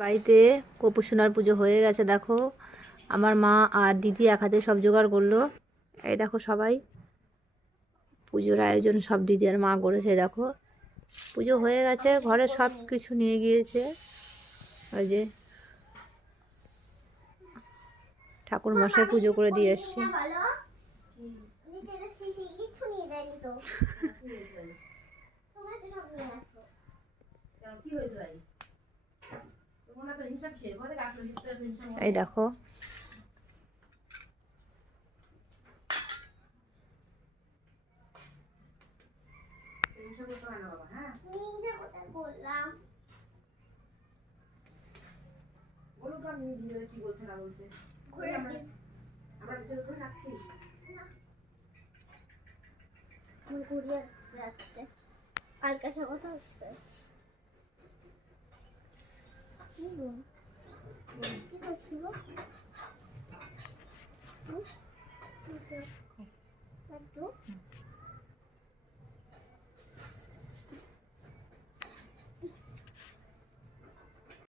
বাড়িতে গোপুসোনার পুজো হয়ে গেছে। দেখো আমার মা আর দিদি এক হাতে সব জোগাড় করলো। এই দেখো সবাই পুজোর আয়োজন সব দিদি আর মা করেছে। দেখো পুজো হয়ে গেছে, ঘরে সব কিছু নিয়ে গিয়েছে। ওই যে ঠাকুর মশাই পুজো করে দিয়ে এসছে। এই দেখো কালকে কথা হচ্ছে কি করছিল?